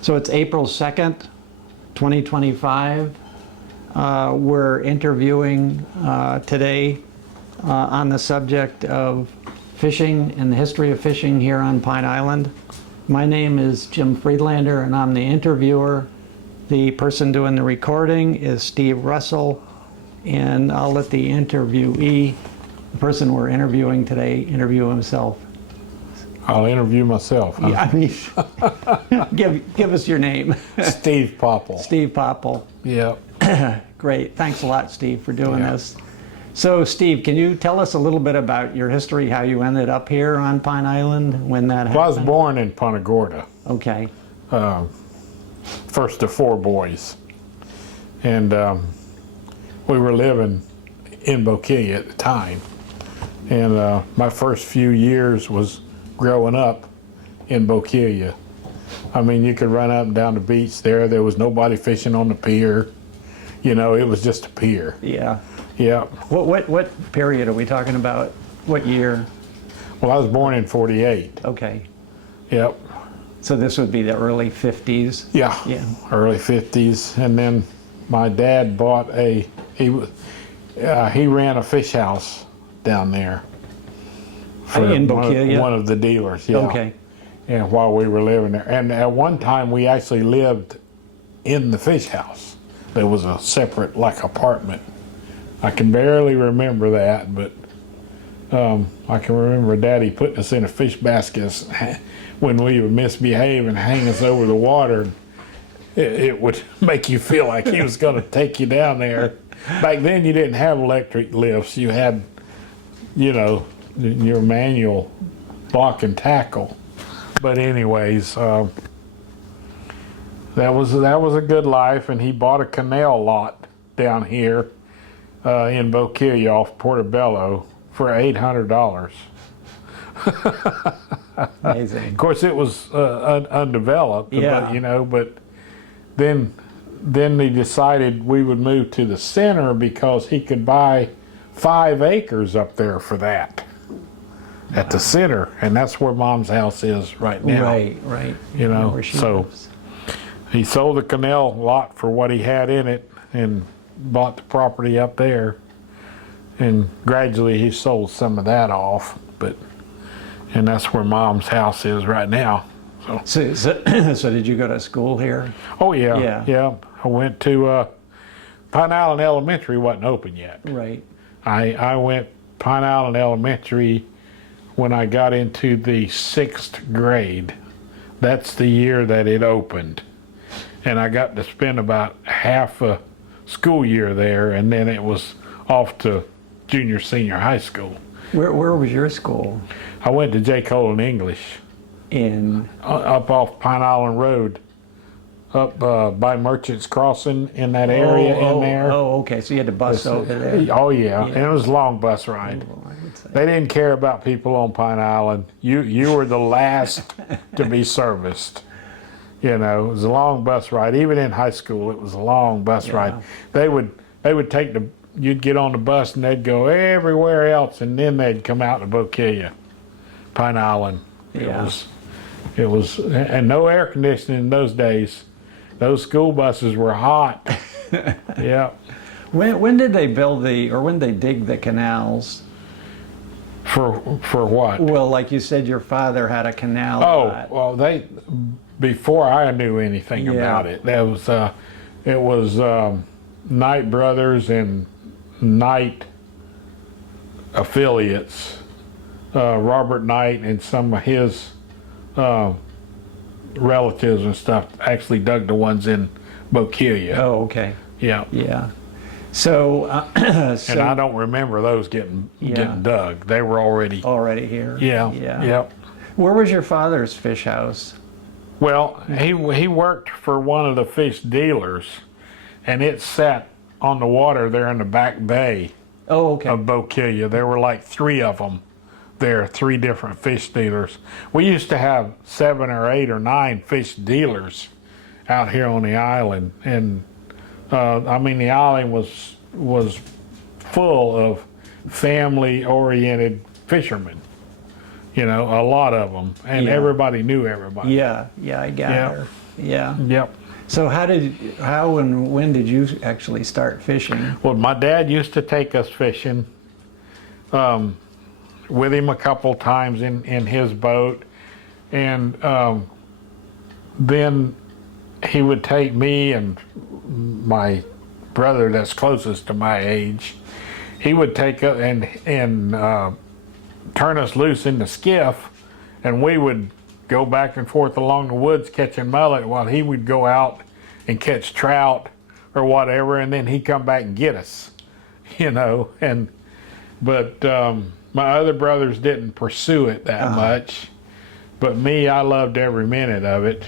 So it's April 2nd, 2025. We're interviewing today on the subject of fishing and the history of fishing here on Pine Island. My name is Jim Friedlander and I'm the interviewer. The person doing the recording is Steve Russell, and I'll let the interviewee, the person we're interviewing today, interview himself. I'll interview myself. Huh? Yeah, I mean, give us your name. Steve Poppell. Steve Poppell. Yeah. Great. Thanks a lot, Steve, for doing this. So, Steve, can you tell us a little bit about your history, how you ended up here on Pine Island, when that happened? Well, I was born in Punta Gorda. Okay. First of four boys. And we were living in Boquilla at the time. And my first few years was growing up in Boquilla. I mean, you could run up and down the beach there. There was nobody fishing on the pier. You know, it was just a pier. Yeah. Yeah. What period are we talking about? What year? Well, I was born in 48. Okay. Yep. So this would be the early 50s? Yeah. Yeah. Early 50s. And then my dad bought he ran a fish house down there. In Boquilla? One of the dealers, yeah. Okay. And while we were living there. And at one time we actually lived in the fish house. There was a separate, like, apartment. I can barely remember that, but I can remember Daddy putting us in a fish basket when we would misbehave and hang us over the water. It would make you feel like he was going to take you down there. Back then you didn't have electric lifts. You had, you know, your manual block and tackle. But anyways, that was a good life, and he bought a canal lot down here in Boquilla off Portobello for $800. Amazing. Of course, it was undeveloped, Yeah. but, you know. But then they decided we would move to the center because he could buy 5 acres up there for that. At the center, and that's where Mom's house is right now. Right. You know, where she so lives. he sold the canal lot for what he had in it and bought the property up there. And gradually he sold some of that off, and that's where Mom's house is right now. So did you go to school here? Oh yeah. I went to Pine Island Elementary. Wasn't open yet. Right. I went Pine Island Elementary when I got into the 6th grade. That's the year that it opened. And I got to spend about half a school year there, and then it was off to junior, senior high school. Where was your school? I went to J. Colin English. Up off Pine Island Road, up by Merchants Crossing in that area in there. Oh, okay, so you had to bus over there. Oh yeah, and it was a long bus ride. They didn't care about people on Pine Island. You were the last to be serviced. You know, it was a long bus ride. Even in high school, it was a long bus ride. They would take you'd get on the bus and they'd go everywhere else, and then they'd come out to Boquilla, Pine Island. It was, and no air conditioning in those days. Those school buses were hot. Yeah. When did they build when did they dig the canals? For what? Well, like you said, your father had a canal lot. Well, before I knew anything about it, it was Knight Brothers and Knight affiliates. Robert Knight and some of his relatives and stuff actually dug the ones in Boquilla. Oh, okay. Yeah. Yeah. So, and I don't remember those getting dug. They were already here. Yeah. Yep. Where was your father's fish house? Well, he worked for one of the fish dealers, and it sat on the water there in the back bay. Oh, okay. Of Boquilla. There were like 3 of them. There are 3 different fish dealers. We used to have 7 or 8 or 9 fish dealers out here on the island, and I mean the island was full of family-oriented fishermen. You know, a lot of them, and everybody knew everybody. Yeah, I gather. Yeah. Yep. So how and when did you actually start fishing? Well, my dad used to take us fishing with him a couple times in his boat. And then he would take me and my brother that's closest to my age. He would take us and turn us loose in the skiff, and we would go back and forth along the woods catching mullet while he would go out and catch trout or whatever, and then he'd come back and get us, you know. But my other brothers didn't pursue it that much. But me, I loved every minute of it.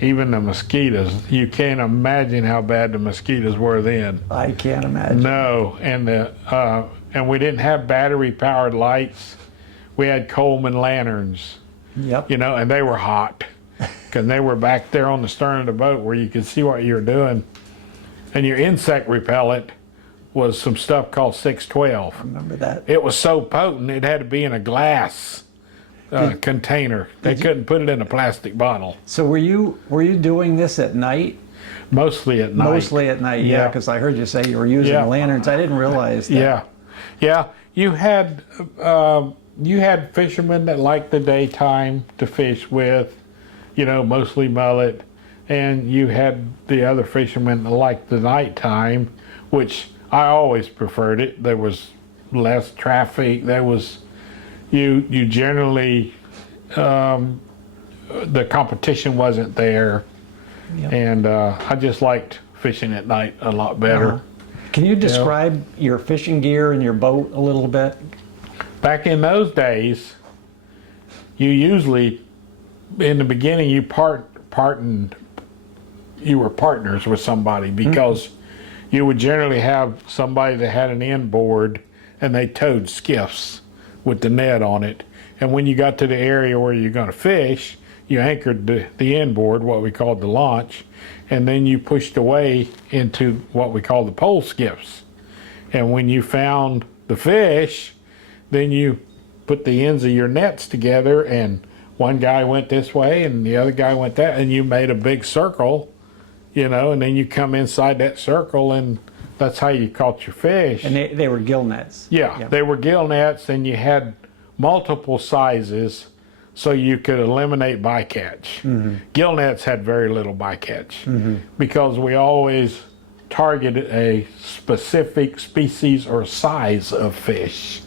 Even the mosquitoes. You can't imagine how bad the mosquitoes were then. I can't imagine. No, and we didn't have battery-powered lights. We had Coleman lanterns. Yep. You know, and they were hot because they were back there on the stern of the boat where you could see what you were doing. And your insect repellent was some stuff called 612. Remember that? It was so potent it had to be in a glass container. They couldn't put it in a plastic bottle. So were you doing this at night? Mostly at night. Mostly at night, yeah, because I heard you say you were using lanterns. I didn't realize that. Yeah. You had fishermen that liked the daytime to fish with, you know, mostly mullet, and you had the other fishermen that liked the nighttime, which I always preferred it. There was less traffic. There was you generally the competition wasn't there, and I just liked fishing at night a lot better. Can you describe your fishing gear and your boat a little bit? Back in those days, you usually, in the beginning, you were partners with somebody because you would generally have somebody that had an inboard and they towed skiffs with the net on it. And when you got to the area where you're going to fish, you anchored the inboard, what we called the launch, and then you pushed away into what we call the pole skiffs. And when you found the fish, then you put the ends of your nets together, and one guy went this way and the other guy went that, and you made a big circle, you know, and then you come inside that circle, and that's how you caught your fish. And they were gill nets. Yeah, they were gill nets, and you had multiple sizes so you could eliminate bycatch. Gill nets had very little bycatch because we always targeted a specific species or size of fish.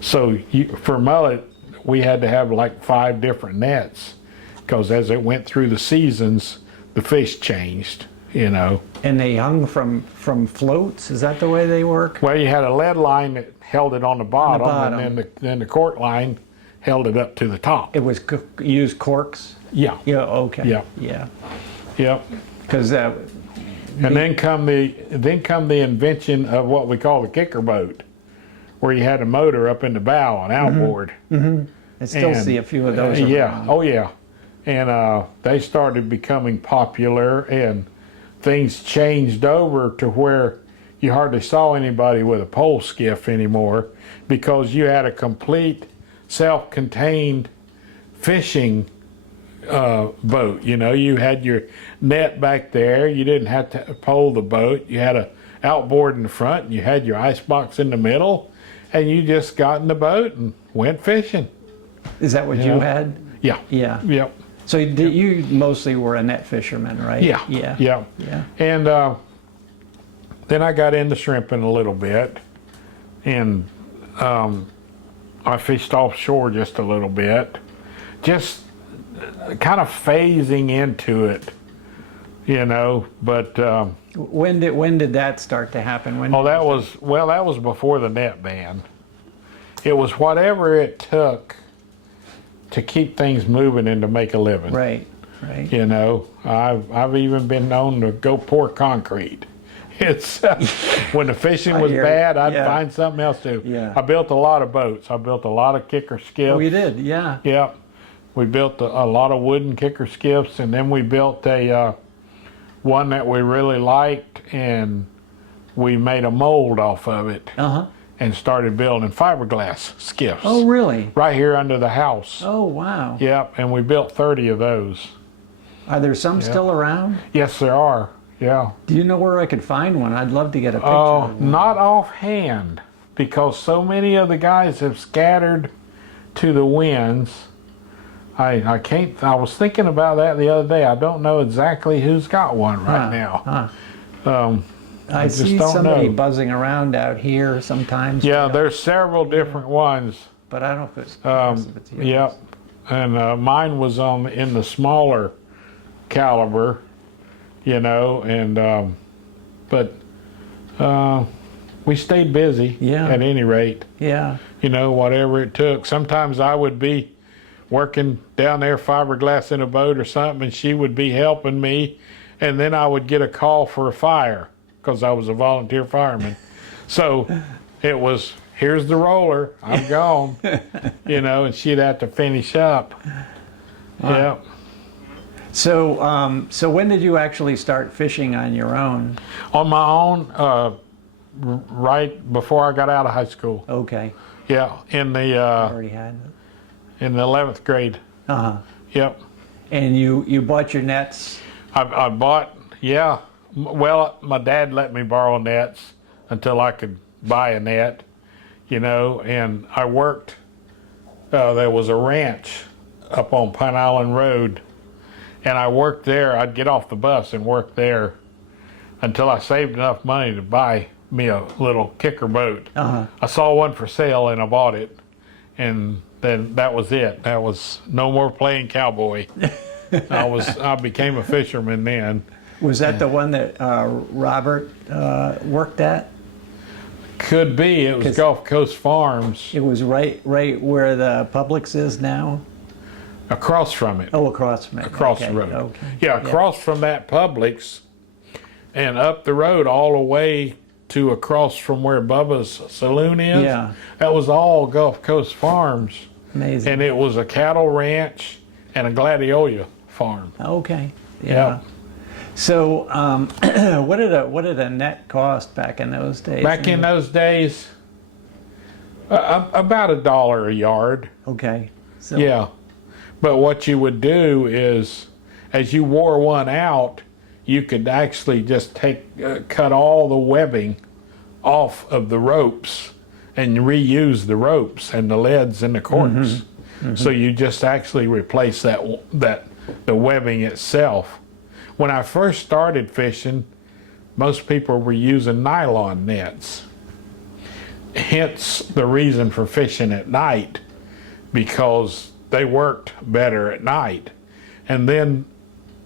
So for mullet, we had to have like 5 different nets because as it went through the seasons, the fish changed, you know. And they hung from floats? Is that the way they work? Well, you had a lead line that held it on the bottom, and then the cork line held it up to the top. It was used corks? Yeah. Yeah, okay. Yeah. Because and then come the invention of what we call the kicker boat, where you had a motor up in the bow, an outboard. I still see a few of those around. Oh yeah. And they started becoming popular, and things changed over to where you hardly saw anybody with a pole skiff anymore because you had a complete self-contained fishing boat. You know, you had your net back there. You didn't have to pole the boat. You had a outboard in the front, and you had your ice box in the middle, and you just got in the boat and went fishing. Is that what you had? Yeah. Yeah. Yep. So you mostly were a net fisherman, right? Yeah. And then I got into shrimping a little bit, and I fished offshore just a little bit, just kind of phasing into it, you know. But when did that start to happen? that was before the net ban. It was whatever it took to keep things moving and to make a living. Right. You know, I've even been known to go pour concrete. It's when the fishing was bad, I'd find something else to do. Yeah. I built a lot of boats. I built a lot of kicker skiffs. Oh, you did, yeah. Yeah, we built a lot of wooden kicker skiffs, and then we built a one that we really liked, and we made a mold off of it. And started building fiberglass skiffs. Oh, really? Right here under the house. Oh, wow. Yep, and we built 30 of those. Are there some still around? Yes, there are. Yeah. Do you know where I could find one? I'd love to get a picture Oh, of one. not offhand, because so many of the guys have scattered to the winds. I can't. I was thinking about that the other day. I don't know exactly who's got one right now. I just see don't somebody know. buzzing around out here sometimes. Yeah, there's several different ones. But I don't know if it's yours. Yep, and mine was in the smaller caliber, you know, and but we stayed busy. Yeah. At any rate, Yeah. you know, whatever it took. Sometimes I would be working down there fiberglass in a boat or something, and she would be helping me, and then I would get a call for a fire because I was a volunteer fireman. So it was, here's the roller, I'm gone, you know, and she'd have to finish up. Yeah. So, so when did you actually start fishing on your own? On my own, right before I got out of high school. Okay. Yeah, in the Already had it. in the 11th grade. Uh-huh. Yep. And you bought your nets? I bought, yeah. Well, my dad let me borrow nets until I could buy a net, you know, and I worked, there was a ranch up on Pine Island Road, and I worked there. I'd get off the bus and work there until I saved enough money to buy me a little kicker boat. Uh-huh. I saw one for sale and I bought it, and then that was it. That was no more playing cowboy. I became a fisherman then. Was that the one that Robert worked at? Could be. It was Gulf Coast Farms. It was right where the Publix is now? Across from it. Oh, across from it. Across Okay, the road. Okay. Yeah, across from that Publix and up the road all the way to across from where Bubba's Saloon is. Yeah. That was all Gulf Coast Farms. Amazing. And it was a cattle ranch and a gladiola farm. Okay. Yeah. So, what did a net cost back in those days? Back in those days, about $1 a yard. Okay. So, Yeah. But what you would do is, as you wore one out, you could actually just cut all the webbing off of the ropes and reuse the ropes and the leads and the corks. Mm-hmm. So you just actually replace the webbing itself. When I first started fishing, most people were using nylon nets. Hence the reason for fishing at night, because they worked better at night. And then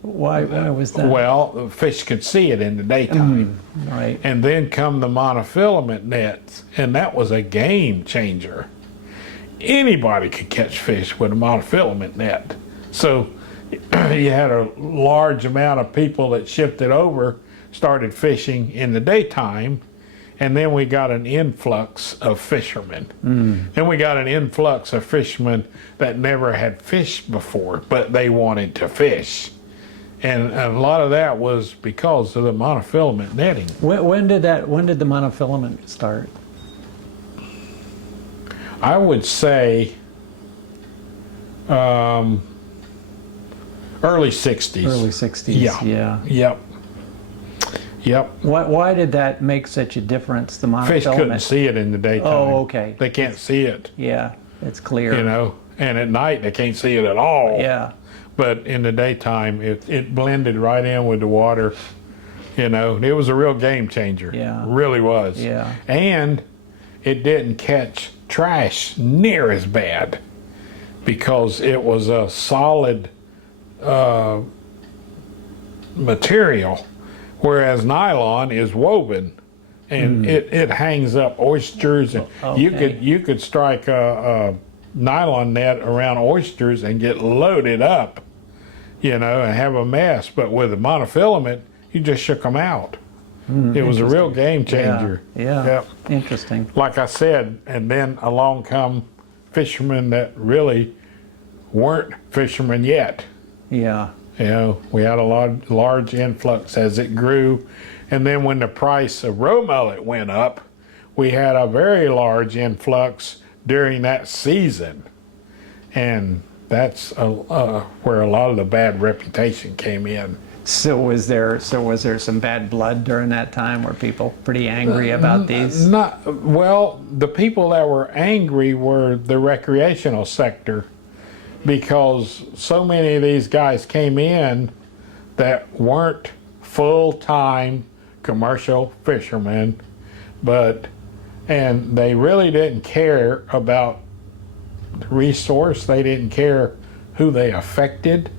why was that? well, the fish could see it in the daytime. Right. And then come the monofilament nets, and that was a game changer. Anybody could catch fish with a monofilament net. So you had a large amount of people that shifted over, started fishing in the daytime, and then we got an influx of fishermen. Then we got an influx of fishermen that never had fished before, but they wanted to fish. And a lot of that was because of the monofilament netting. When did the monofilament start? I would say early 60s. Early 60s. Yeah. Yep. Why did that make such a difference? The monofilament. Fish couldn't see it in the daytime. Oh, okay. They can't see it. Yeah, it's clear. You know, and at night they can't see it at all. Yeah. But in the daytime, it blended right in with the water. You know, it was a real game changer. Yeah. It really was. Yeah. And it didn't catch trash near as bad because it was a solid material, whereas nylon is woven. And it hangs up oysters, and Okay. you could strike a nylon net around oysters and get loaded up, you know, and have a mess. But with a monofilament, you just shook them out. It was a real game changer. Yeah. Yep. Interesting. Like I said, and then along come fishermen that really weren't fishermen yet. Yeah. You know, we had a large influx as it grew. And then when the price of roe mullet went up, we had a very large influx during that season. And that's where a lot of the bad reputation came in. So was there some bad blood during that time? Were people pretty angry about these? Well, the people that were angry were the recreational sector, because so many of these guys came in that weren't full-time commercial fishermen, and they really didn't care about the resource. They didn't care who they affected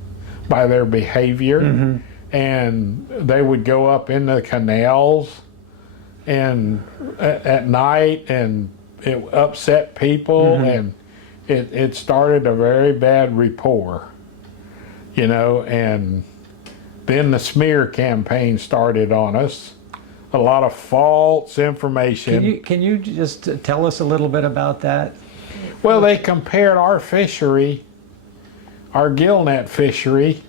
by their behavior. And they would go up in the canals and at night, and it upset people, and it started a very bad rapport, you know. And then the smear campaign started on us. A lot of false information. Can you just tell us a little bit about that? Well, they compared our fishery, our gill net fishery,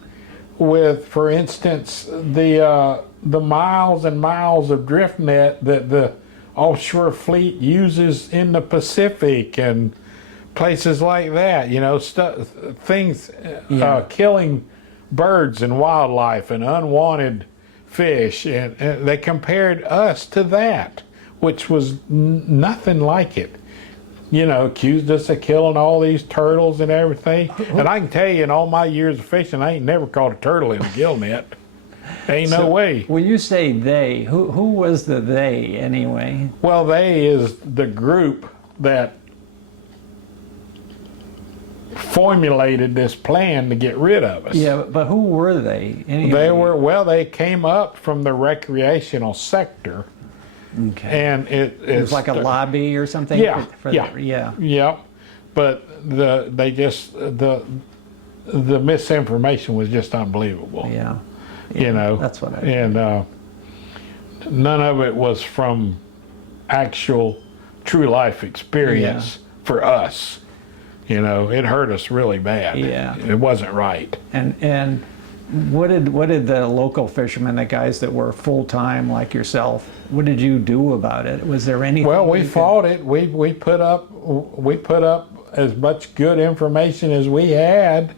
with, for instance, the miles and miles of drift net that the offshore fleet uses in the Pacific and places like that. You know, things killing birds and wildlife and unwanted fish, and they compared us to that, which was nothing like it. You know, accused us of killing all these turtles and everything. And I can tell you, in all my years of fishing, I ain't never caught a turtle in a gill net. Ain't no way. When you say they, who was the they anyway? Well, they is the group that formulated this plan to get rid of us. Yeah, but who were they anyway? They came up from the recreational sector. Okay. And it was like a lobby or something? Yeah, Yeah. But the misinformation was just unbelievable. Yeah. You know, that's what and none of it was from actual true life experience for us. You know, it hurt us really bad. Yeah. It wasn't right. And what did the local fishermen, the guys that were full-time like yourself, what did you do about it? Was there anything? Well, we fought it. We put up as much good information as we had,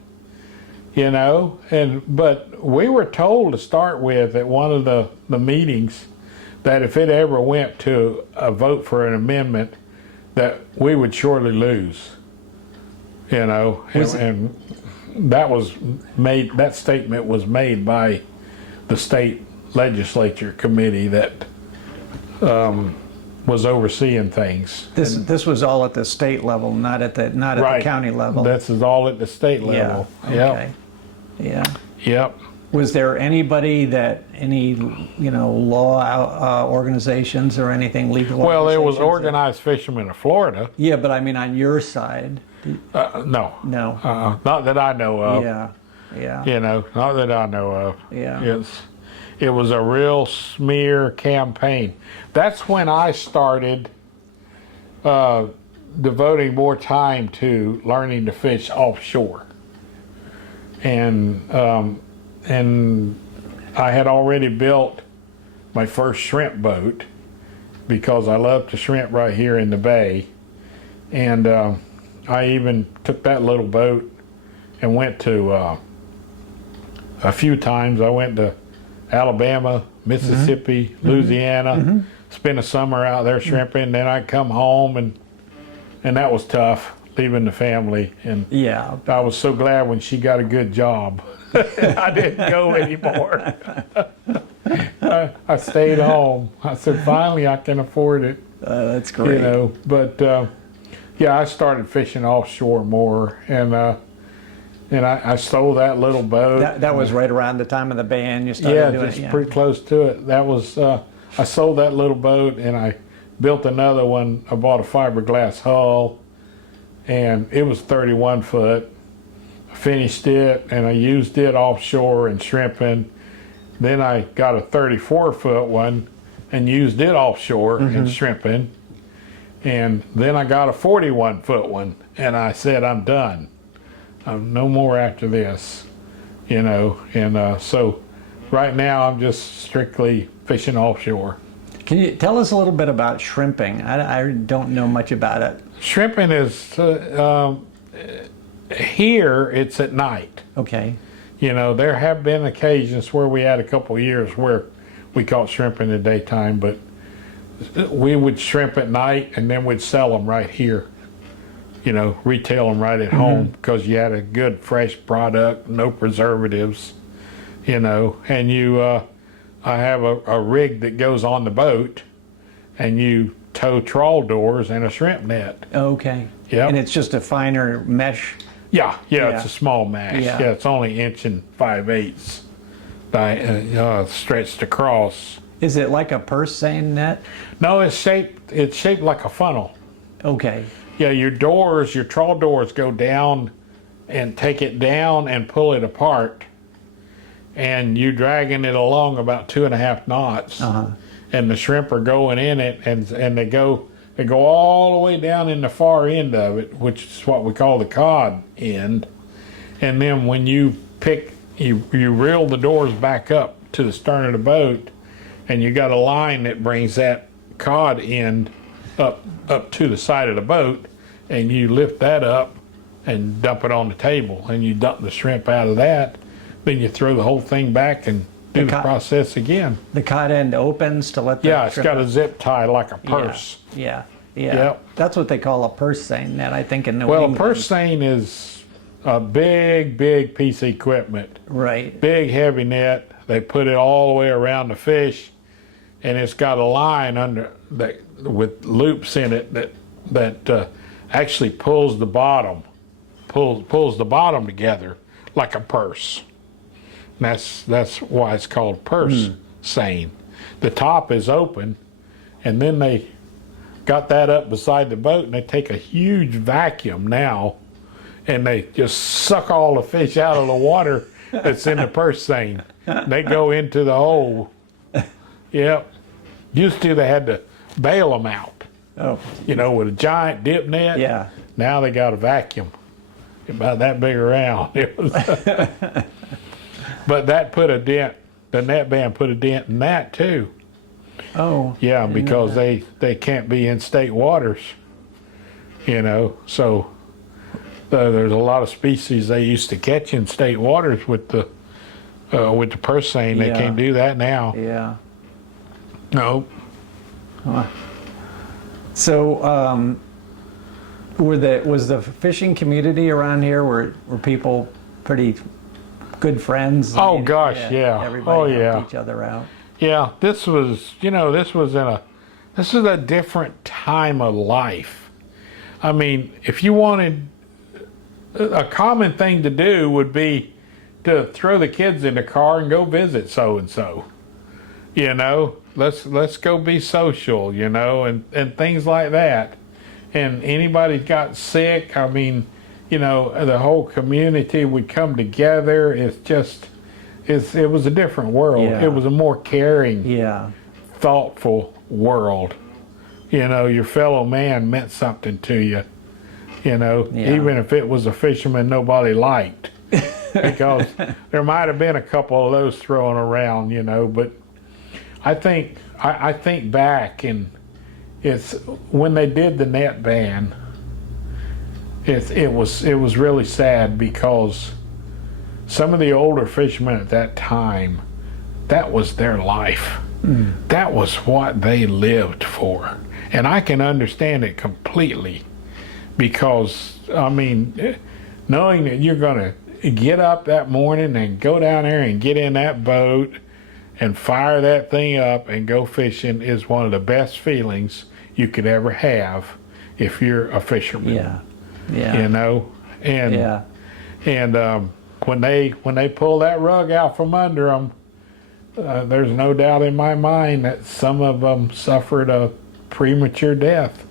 you know, but we were told to start with at one of the meetings that if it ever went to a vote for an amendment, that we would surely lose, you know, and that was made. That statement was made by the state legislature committee that was overseeing things. This was all at the state level, not at the county level. This is all at the state level. Yeah. Okay. Yeah. Yep. Was there anybody any law organizations or anything legal? Well, there was Organized Fishermen of Florida. Yeah, but I mean on your side. No. No. Not that I know of. Yeah. Yeah. You know, not that I know of. Yeah. It was a real smear campaign. That's when I started devoting more time to learning to fish offshore. And I had already built my first shrimp boat because I love to shrimp right here in the bay. And I even took that little boat and went to a few times. I went to Alabama, Mississippi, Louisiana, spent a summer out there shrimping. Then I'd come home, and that was tough, leaving the family. And yeah, I was so glad when she got a good job. I didn't go anymore. I stayed home. I said, finally, I can afford it. That's great. You know, but yeah, I started fishing offshore more, and I sold that little boat. That was right around the time of the ban. You started doing it. Yeah, just pretty close to it. That was I sold that little boat, and I built another one. I bought a fiberglass hull, and it was 31 foot. I finished it, and I used it offshore and shrimping. Then I got a 34-foot one and used it offshore and shrimping. And then I got a 41-foot one, and I said, I'm done. No more after this, you know. And so right now I'm just strictly fishing offshore. Can you tell us a little bit about shrimping? I don't know much about it. Shrimping is here it's at night. Okay. You know, there have been occasions where we had a couple of years where we caught shrimp in the daytime, but we would shrimp at night and then we'd sell them right here. You know, retail them right at home because you had a good fresh product, no preservatives, you know, and I have a rig that goes on the boat and you tow trawl doors and a shrimp net. Okay. Yep. And it's just a finer mesh. Yeah, Yeah. it's a small mash. Yeah. Yeah, it's only 1 5/8 stretched across. Is it like a purse seine net? No, it's shaped like a funnel. Okay. Yeah, your trawl doors go down and take it down and pull it apart. And you dragging it along about 2.5 knots. And the shrimp are going in it and they go all the way down in the far end of it, which is what we call the cod end. And then when you reel the doors back up to the stern of the boat, and you got a line that brings that cod end up to the side of the boat, and you lift that up and dump it on the table, and you dump the shrimp out of that, then you throw the whole thing back and do the process again. The cod end opens to let the Yeah, it's shrimp got a zip tie like a purse. Yeah. Yep. That's what they call a purse seine net, I think, in New Well, England. a purse seine is a big piece of equipment. Right. Big heavy net. They put it all the way around the fish, and it's got a line under that with loops in it that actually pulls the bottom together like a purse. And that's why it's called purse seine. The top is open, and then they got that up beside the boat, and they take a huge vacuum now, and they just suck all the fish out of the water that's in the purse seine. They go into the hole. Yep. Used to, they had to bail them out. Oh. You know, with a giant dip net. Yeah. Now they got a vacuum about that big around. It was, but that put a dent. The net band put a dent in that too. Oh. Yeah, because they can't be in state waters. You know, so there's a lot of species they used to catch in state waters with the purse seine. They can't do that now. Yeah. No. So, was the fishing community around here, were people pretty good friends? Oh, gosh, yeah. Everybody helped each other out. Yeah, this was a different time of life. I mean, if you wanted, a common thing to do would be to throw the kids in the car and go visit so and so. You know, let's go be social, you know, and things like that. And anybody got sick, I mean, you know, the whole community would come together. It was a different world. Yeah. It was a more caring, Yeah. thoughtful world. You know, your fellow man meant something to you. You know, even if it was a fisherman nobody liked, because there might have been a couple of those thrown around. You know, but I think back, and it's when they did the net ban. It was really sad because some of the older fishermen at that time, that was their life. That was what they lived for. And I can understand it completely because, I mean, knowing that you're going to get up that morning and go down there and get in that boat and fire that thing up and go fishing is one of the best feelings you could ever have if you're a fisherman. Yeah. Yeah. You know? And when they pull that rug out from under them, there's no doubt in my mind that some of them suffered a premature death.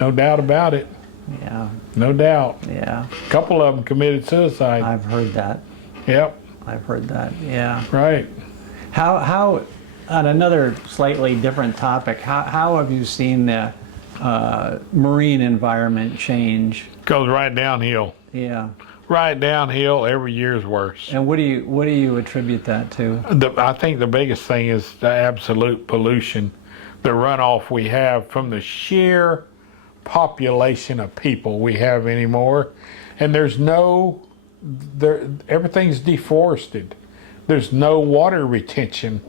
No doubt about it. Yeah. No doubt. Yeah. A couple of them committed suicide. I've heard that. Yep. I've heard that. Yeah. Right. How on another slightly different topic, how have you seen the marine environment change? Goes right downhill. Yeah. Right downhill. Every year's worse. And what do you attribute that to? I think the biggest thing is the absolute pollution, the runoff we have from the sheer population of people we have anymore, and there's no, everything's deforested. There's no water retention.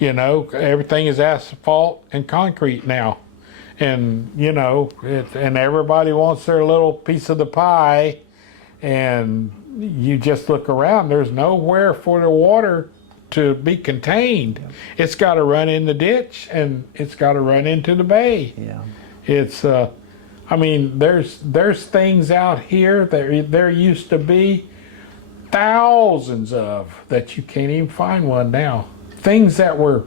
You know, everything is asphalt and concrete now. And, you know, and everybody wants their little piece of the pie. And you just look around, there's nowhere for the water to be contained. It's got to run in the ditch, and it's got to run into the bay. Yeah. It's, I mean, there's things out here that there used to be thousands of that you can't even find one now. Things that were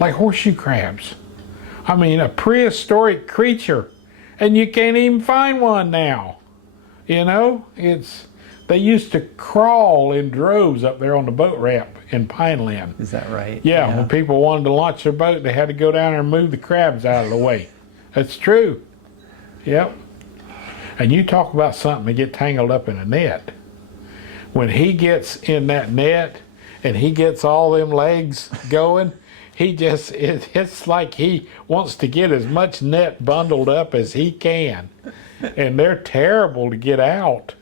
like horseshoe crabs. I mean, a prehistoric creature, and you can't even find one now. You know, they used to crawl in droves up there on the boat ramp in Pineland. Is that right? Yeah, when people wanted to launch their boat, they had to go down there and move the crabs out of the way. That's true. Yep. And you talk about something to get tangled up in a net. When he gets in that net and he gets all them legs going, it's like he wants to get as much net bundled up as he can. And they're terrible to get out.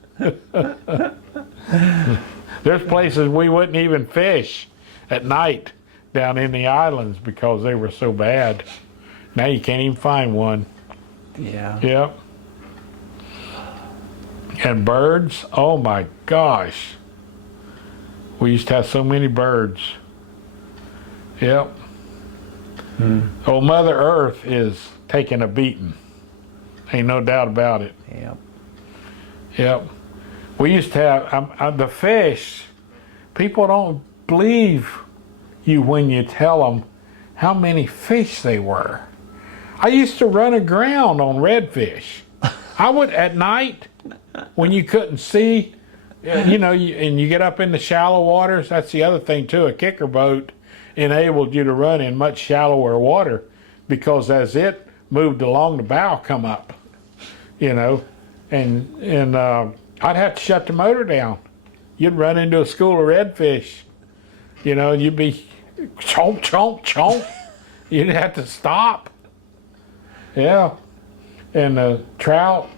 There's places we wouldn't even fish at night down in the islands because they were so bad. Now you can't even find one. Yeah. Yep. And birds, oh my gosh. We used to have so many birds. Yep. Oh, Mother Earth is taking a beating. Ain't no doubt about it. Yep. Yep. We used to have the fish. People don't believe you when you tell them how many fish they were. I used to run aground on redfish. I would at night when you couldn't see, you know, and you get up in the shallow waters. That's the other thing too. A kicker boat enabled you to run in much shallower water because as it moved along, the bow come up, you know, and I'd have to shut the motor down. You'd run into a school of redfish, you know, and you'd be chomp, chomp, chomp. You'd have to stop. Yeah. And trout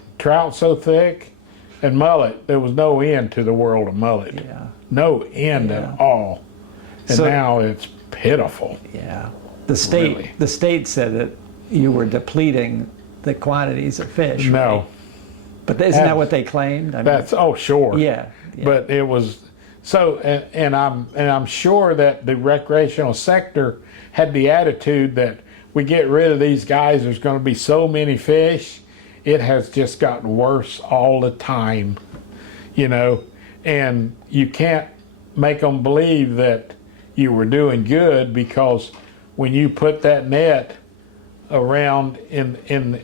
so thick, and mullet. There was no end to the world of mullet. Yeah. No end at all. And now it's pitiful. Yeah. The state said that you were depleting the quantities of fish. No. Right? But isn't that what they claimed? I mean, Oh sure. Yeah. But it was so, and I'm sure that the recreational sector had the attitude that we get rid of these guys, there's going to be so many fish. It has just gotten worse all the time, you know, and you can't make them believe that you were doing good because when you put that net around in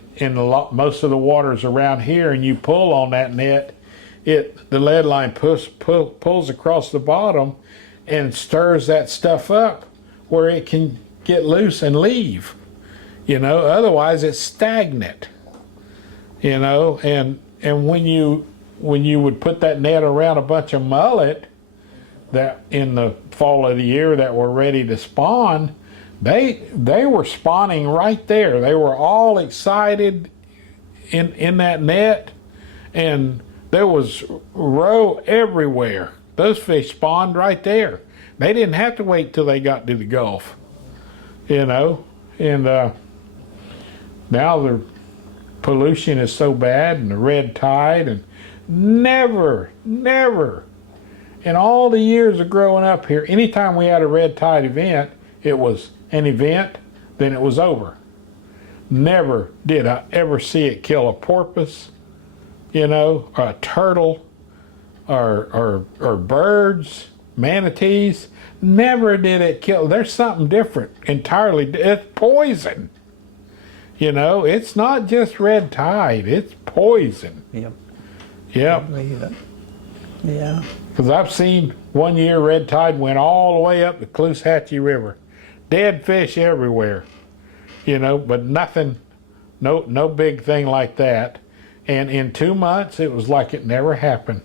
most of the waters around here and you pull on that net, the lead line pulls across the bottom and stirs that stuff up where it can get loose and leave, you know, otherwise it's stagnant, you know, and when you would put that net around a bunch of mullet that in the fall of the year that were ready to spawn, they were spawning right there. They were all excited in that net, and there was roe everywhere. Those fish spawned right there. They didn't have to wait till they got to the Gulf, you know. And now the pollution is so bad, and the red tide, and never in all the years of growing up here, anytime we had a red tide event, it was an event, then it was over. Never did I ever see it kill a porpoise, you know, or a turtle, or birds, manatees. Never did it kill. There's something different entirely. It's poison. You know, it's not just red tide, it's poison. Yep. Yep. Yeah. Because I've seen one year red tide went all the way up the Caloosahatchee River. Dead fish everywhere, you know, but nothing, no big thing like that. And in 2 months, it was like it never happened.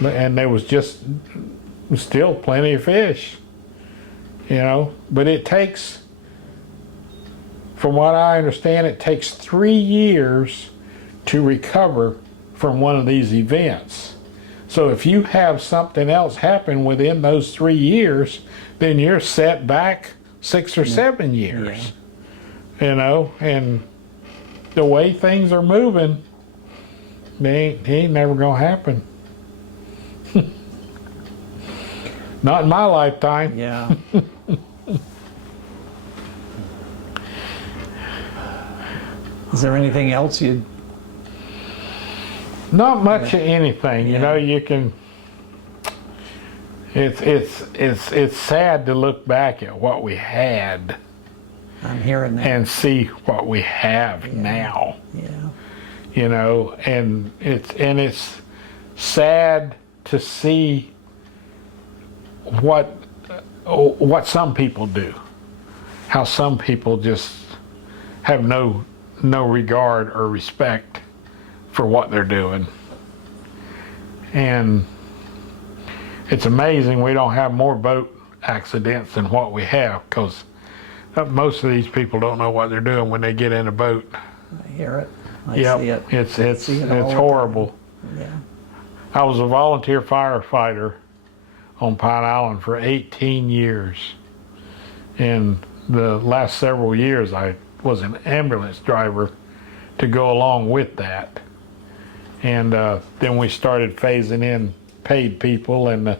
And there was just still plenty of fish, you know. But it takes, from what I understand, it takes 3 years to recover from one of these events. So if you have something else happen within those 3 years, then you're set back 6 or 7 years. You know, and the way things are moving, it ain't never gonna happen. Not in my lifetime. Yeah. Is there anything else you'd? Not much of anything. You Yeah. know, you can. It's sad to look back at what we had I'm hearing that. and see what we have now. Yeah. You know, and it's sad to see what some people do, how some people just have no regard or respect for what they're doing. And it's amazing we don't have more boat accidents than what we have, because most of these people don't know what they're doing when they get in a boat. I hear it. I Yep, see it. it's See it all the time. horrible. Yeah. I was a volunteer firefighter on Pine Island for 18 years. In the last several years, I was an ambulance driver to go along with that. And then we started phasing in paid people, and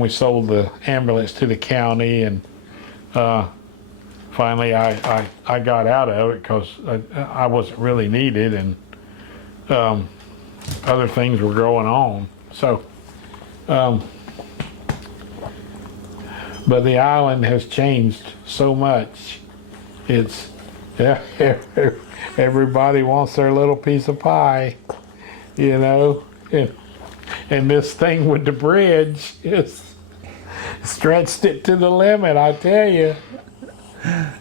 we sold the ambulance to the county, and finally I got out of it because I wasn't really needed, and other things were going on. So, but the island has changed so much. It's everybody wants their little piece of pie, you know. And this thing with the bridge is stretched it to the limit, I tell you.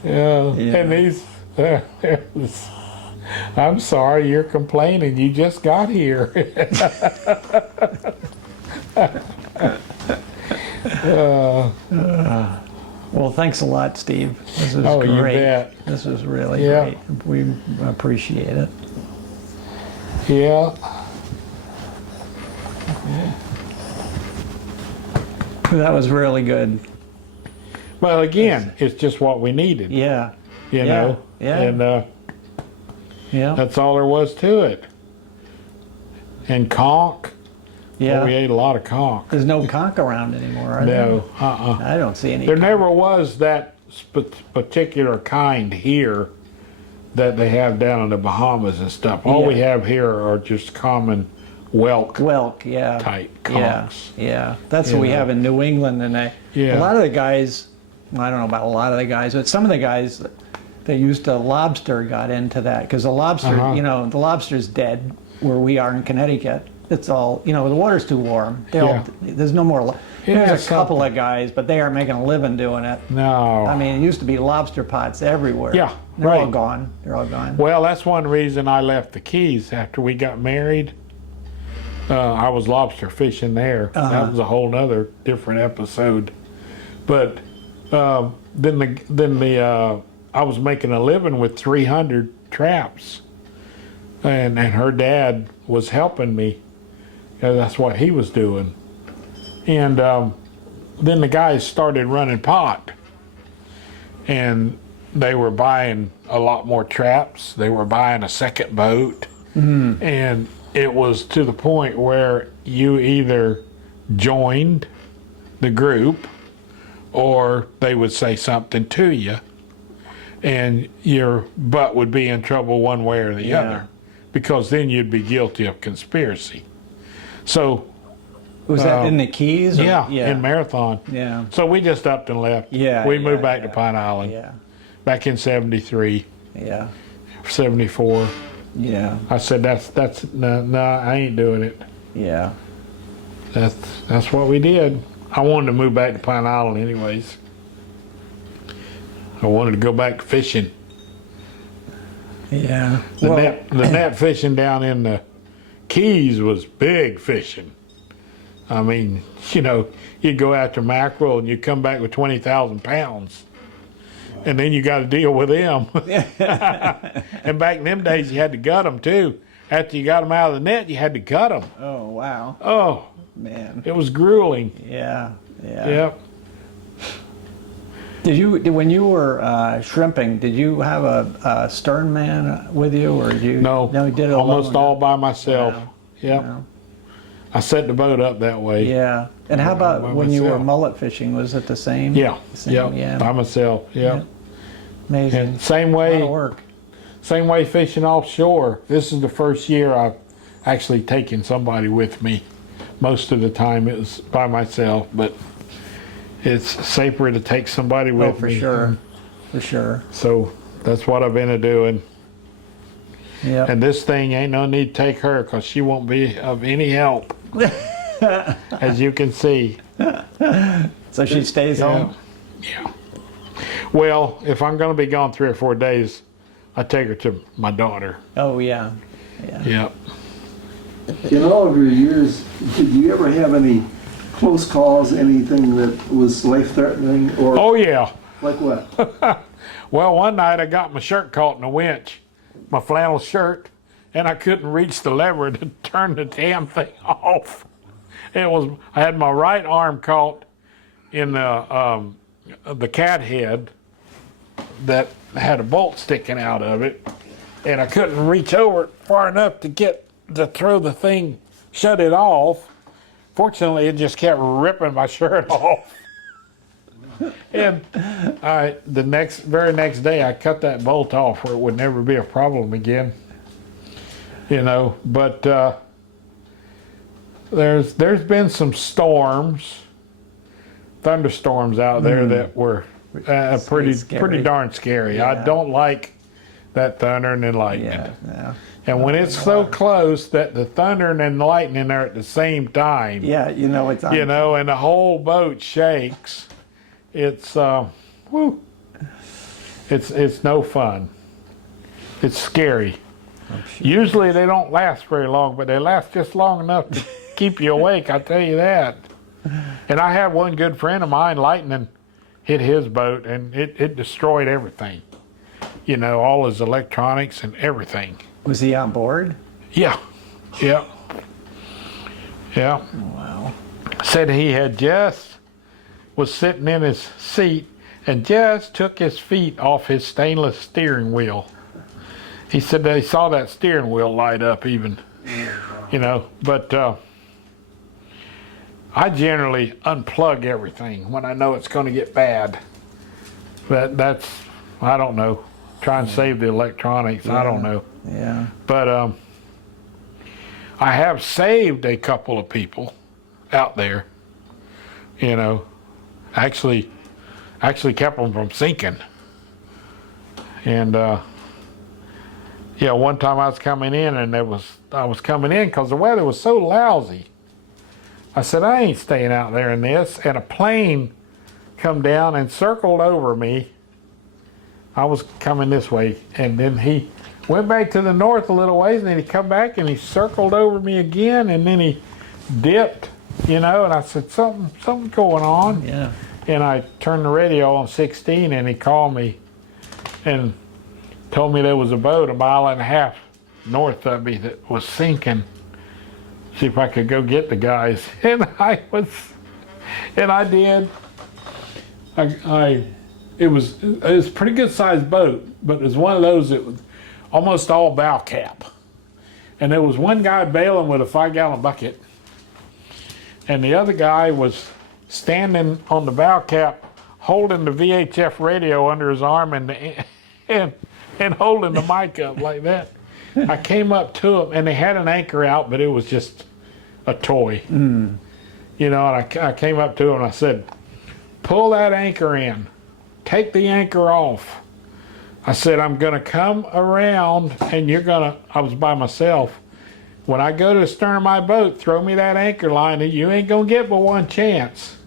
Yeah. And these, I'm sorry, you're complaining. You just got here. Well, thanks a lot, Steve. This was Oh, great. you bet. This was really Yeah. great. We appreciate it. Yeah. That was really good. Well, again, it's just what we needed. Yeah. You know. Yeah. And Yeah. that's all there was to it. And conch. Yeah. Well, we ate a lot of conch. There's no conch around anymore, are No. there? I don't see any. There conch. never was that particular kind here that they have down in the Bahamas and stuff. All we Yeah. have here are just common whelk Whelk, yeah. type Yeah, conchs. yeah. That's You what we know. have in New England, and a Yeah. lot of the guys, well, I don't know about a lot of the guys, but some of the guys that used to lobster got into that, because the lobster, Uh-huh. you know, the lobster's dead where we are in Connecticut. It's all, you know, the water's too warm. There's no more. Yeah, There's a couple something. of guys, but they aren't making a living doing it. No. I mean, it used to be lobster pots everywhere. Yeah, They're all right. gone. They're all gone. Well, that's one reason I left the Keys after we got married. I was lobster fishing there. That was a whole nother different episode. But then I was making a living with 300 traps, and her dad was helping me. That's what he was doing. And then the guys started running pot, and they were buying a lot more traps. They were buying a second boat, and it was to the point where you either joined the group or they would say something to you, and your butt would be in trouble one way or the other, because then you'd be guilty of conspiracy. So Was that in the Keys? Or? in Marathon. Yeah. So we just upped and left. Yeah, We moved yeah, back to yeah. Pine Island Yeah. back in 73, Yeah. 74. Yeah. I said, no, I ain't doing it. Yeah. That's what we did. I wanted to move back to Pine Island anyways. I wanted to go back fishing. Yeah. The net fishing down in the Keys was big fishing. I mean, you know, you'd go after mackerel and you'd come back with 20,000 pounds. And then you got to deal with them. And back in them days, you had to gut them too. after you got them out of the net, you had to cut them. Oh, wow. Oh, Man. it was grueling. Yeah. Yeah. Yep. When you were shrimping, did you have a stern man with you, or did you? No, No, you did it almost alone. all by myself. Wow. Yep. Wow. I set the boat up that way. Yeah. And how about by when you were myself. mullet fishing? Was it the same? Yeah. Same, Yep. yeah. By myself. Yep. Yeah. Amazing. And same A lot of way, work. same way fishing offshore. This is the first year I've actually taken somebody with me. Most of the time it was by myself, but it's safer to take somebody with Oh, for me. sure. For sure. So that's what I've been doing. Yeah. And this thing ain't no need to take her because she won't be of any help, as you can see. So she stays home. Yeah. Well, if I'm going to be gone 3 or 4 days, I take her to my daughter. Oh, yeah. Yeah. Yep. In all of your years, did you ever have any close calls, anything that was life-threatening, or Oh, yeah. like what? Well, one night I got my shirt caught in a winch, my flannel shirt, and I couldn't reach the lever to turn the damn thing off. I had my right arm caught in the cat head that had a bolt sticking out of it, and I couldn't reach over it far enough to throw the thing, shut it off. Fortunately, it just kept ripping my shirt off. And the very next day, I cut that bolt off where it would never be a problem again. You know, but there's been some storms, thunderstorms out there that were pretty darn scary. Yeah. I don't like that thunder and lightning. Yeah. Yeah. And when it's so close that the thunder and lightning are at the same time, Yeah. You know it's on. you know, and the whole boat shakes, it's it's no fun. It's scary. Usually they don't last very long, but they last just long enough to keep you awake, I tell you that. And I have one good friend of mine, lightning hit his boat and it destroyed everything. You know, all his electronics and everything. Was he on board? Yeah, yeah, yeah. Wow. Said he had was sitting in his seat and just took his feet off his stainless steering wheel. He said that he saw that steering wheel light up even, you know, but I generally unplug everything when I know it's going to get bad. But I don't know, try and save the electronics, I don't know. Yeah. But I have saved a couple of people out there, you know, actually kept them from sinking. And yeah, one time I was coming in and I was coming in because the weather was so lousy. I said, I ain't staying out there in this. And a plane come down and circled over me. I was coming this way, and then he went back to the north a little ways, and then he come back and he circled over me again, and then he dipped, you know, and I said, something's going on. Yeah. And I turned the radio on 16, and he called me and told me there was a boat 1.5 miles north of me that was sinking. See if I could go get the guys. And I did. It was a pretty good sized boat, but it was one of those that was almost all bow cap. And there was one guy bailing with a 5-gallon bucket, and the other guy was standing on the bow cap holding the VHF radio under his arm and holding the mic up like that. I came up to him, and they had an anchor out, but it was just a toy. You know, and I came up to him and I said, pull that anchor in. Take the anchor off. I said, I'm going to come around and I was by myself. When I go to the stern of my boat, throw me that anchor line and you ain't going to get but one chance.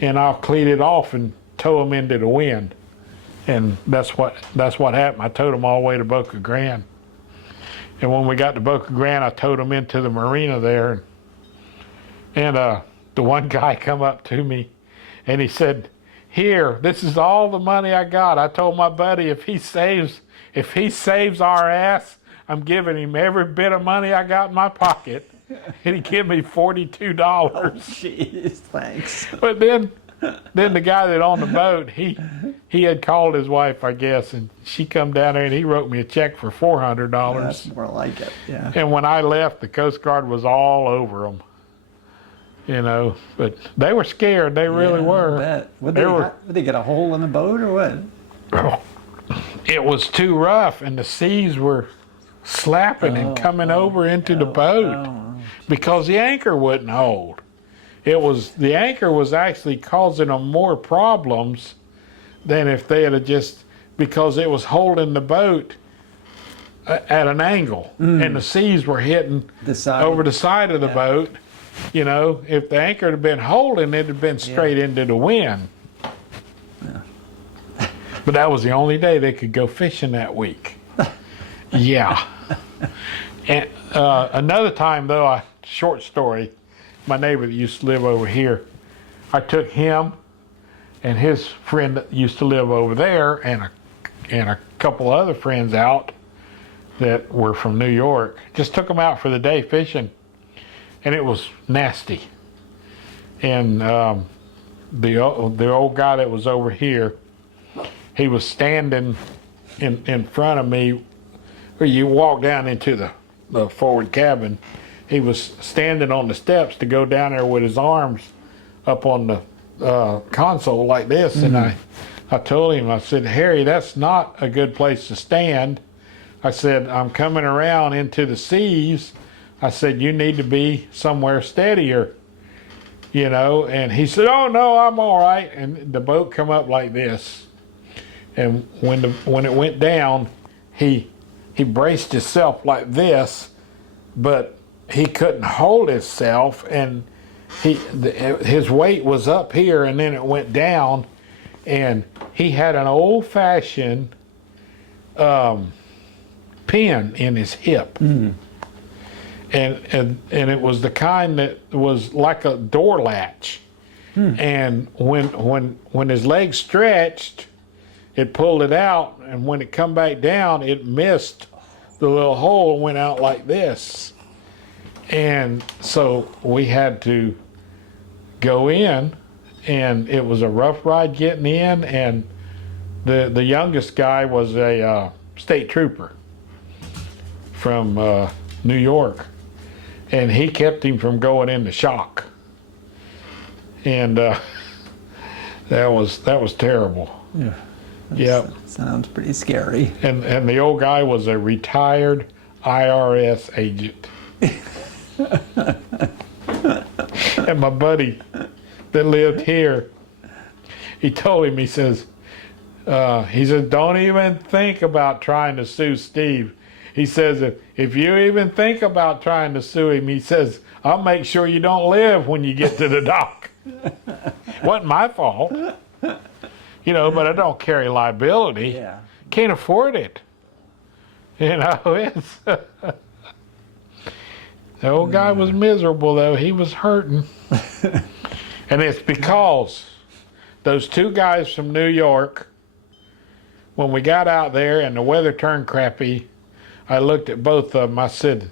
And I'll cleat it off and tow them into the wind. And that's what happened. I towed them all the way to Boca Grande. And when we got to Boca Grande, I towed them into the marina there. And the one guy come up to me and he said, here, this is all the money I got. I told my buddy if he saves our ass, I'm giving him every bit of money I got in my pocket, and he gave me $42. Jeez, thanks. But then the guy that owned the boat, he had called his wife, I guess, and she come down there and he wrote me a check for $400. That's more like it, yeah. And when I left, the Coast Guard was all over them. You know, but they were scared. They really were. I bet. Would they get a hole in the boat or what? It was too rough, and the seas were slapping and coming over into the boat because the anchor wouldn't hold. The anchor was actually causing them more problems than if they had just, because it was holding the boat at an angle, and the seas were hitting over the side of the boat. You know, if the anchor had been holding, it'd have been straight into the wind. Yeah. But that was the only day they could go fishing that week. Yeah. And another time, though, short story, my neighbor that used to live over here, I took him and his friend that used to live over there and a couple other friends out that were from New York. Just took them out for the day fishing. And it was nasty. And the old guy that was over here, he was standing in front of me. Where you walk down into the forward cabin, he was standing on the steps to go down there with his arms up on the console like this. And I told him, I said, Harry, that's not a good place to stand. I said, I'm coming around into the seas. I said, you need to be somewhere steadier, you know. And he said, oh, no, I'm all right. And the boat come up like this. And when it went down, he braced himself like this, but he couldn't hold himself. And his weight was up here, and then it went down. And he had an old-fashioned pin in his hip. And it was the kind that was like a door latch. And when his legs stretched, it pulled it out, and when it come back down, it missed the little hole and went out like this. And so we had to go in, and it was a rough ride getting in, and the youngest guy was a state trooper from New York. And he kept him from going into shock, and that was terrible. Yeah. Yep. Sounds pretty scary. And the old guy was a retired IRS agent. And my buddy that lived here, he told him, he says, don't even think about trying to sue Steve. He says, if you even think about trying to sue him, he says, I'll make sure you don't live when you get to the dock. Wasn't my fault. You know, but I don't carry liability. Yeah. Can't afford it. You know, it's... The old guy was miserable, though. He was hurting. And it's because those two guys from New York, when we got out there and the weather turned crappy, I looked at both of them. I said,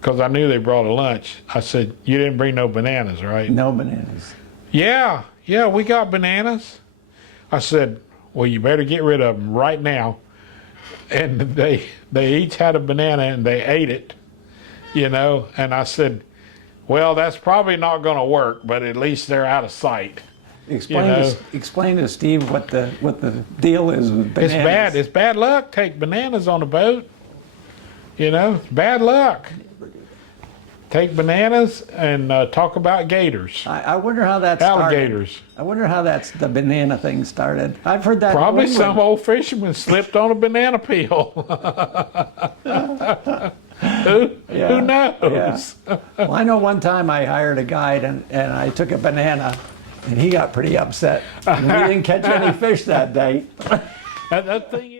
because I knew they brought a lunch, I said, you didn't bring no bananas, right? No bananas. Yeah, we got bananas. I said, well, you better get rid of them right now. And they each had a banana and they ate it, you know. And I said, well, that's probably not going to work, but at least they're out of sight. Explain to Steve what the deal is with bananas. It's bad luck. Take bananas on a boat. You know, it's bad luck. Take bananas and talk about gators. I wonder how that Alligators. started. I wonder how the banana thing started. I've heard that. Probably some old fisherman slipped on a banana peel. Who knows? Yeah. Well, I know one time I hired a guide and I took a banana, and he got pretty upset. And we didn't catch any fish that day. That thing